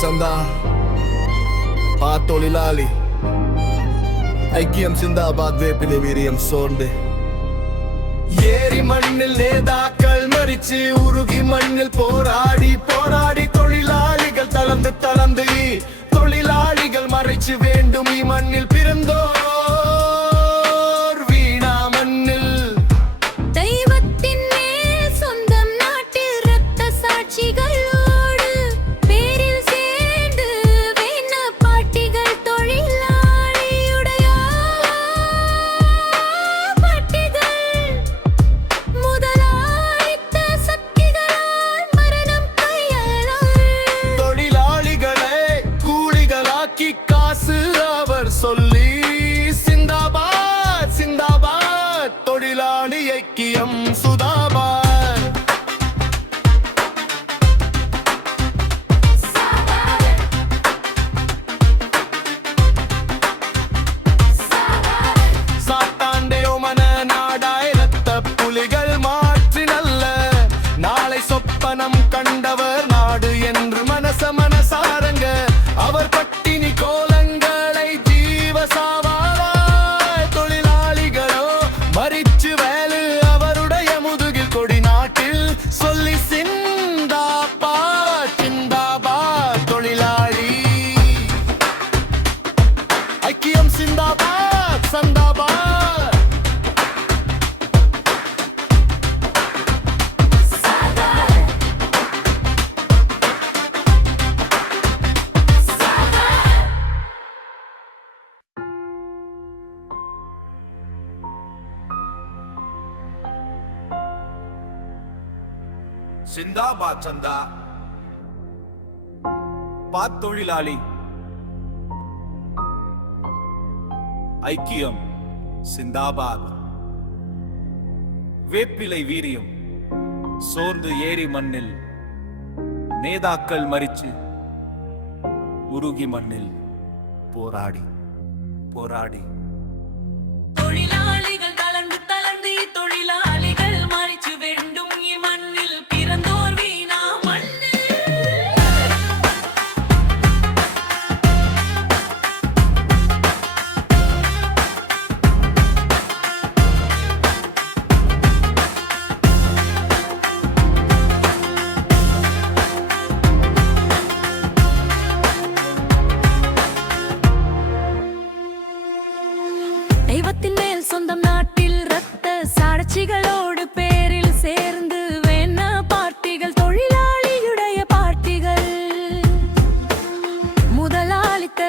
ചന്ത പാത്തൊഴിലാളി ഐക്യം സിന്ദാബാദ് വേപ്പിലെ വീര്യം സോർണ്ട് ഏരി മണ്ണിൽ നേതാക്കൾ മരിച്ച് ഉരുകി മണ്ണിൽ പോരാടി പോരാടി തൊഴിലാളികൾ തളർந்து തളർந்து തൊഴിലാളികൾ മരിച്ചു വേണ്ടും ഈ മണ്ണിൽ പിറந்தോ காசு அவர் சொல்லி சிந்தாபாத் சிந்தாபாத் தொழிலாளி ஐக்கியம் சுதாபாத் சாத்தாண்டையோ மன நாடாயிரத்த புலிகள் மாற்றி நல்ல நாளை சொப்பனம் கண்டவர் நாடு என்று மனசாரங்க அவர் பட்டினி கோலங்களை ஜீவசாவாய் தொழிலாளிகளோ மரிச்சு வேலு அவருடைய முதுகில் கொடி நாட்டில் சொல்லி சிந்தாபாத் சிந்தாபாத் தொழிலாளி ஐக்கியம் சிந்தாபாத் சந்தாபாத் சிந்தாபாத் சந்தா பாத்தொழிலாளி ஐக்கியம் சிந்தாபாத் வேப்பிலை வீரியம் சோர்ந்து ஏரி மண்ணில் நேதாக்கள் மரிச்சு உருகி மண்ணில் போராடி போராடி தொழிலாளிகள் தளர்ந்து தளர்ந்து தொழிலாளிகள் மரிச்சு வேண்டும் மண்ணில் பிறந்தோர் வீணா தெய்வத்தின் மேல் சொந்தம் நாட்டில் ரத்த சாட்சிகளோடு பேரில் சேர்ந்து வேண பார்ட்டிகள் தொழிலாளியுடைய பார்ட்டிகள் முதலாளித்த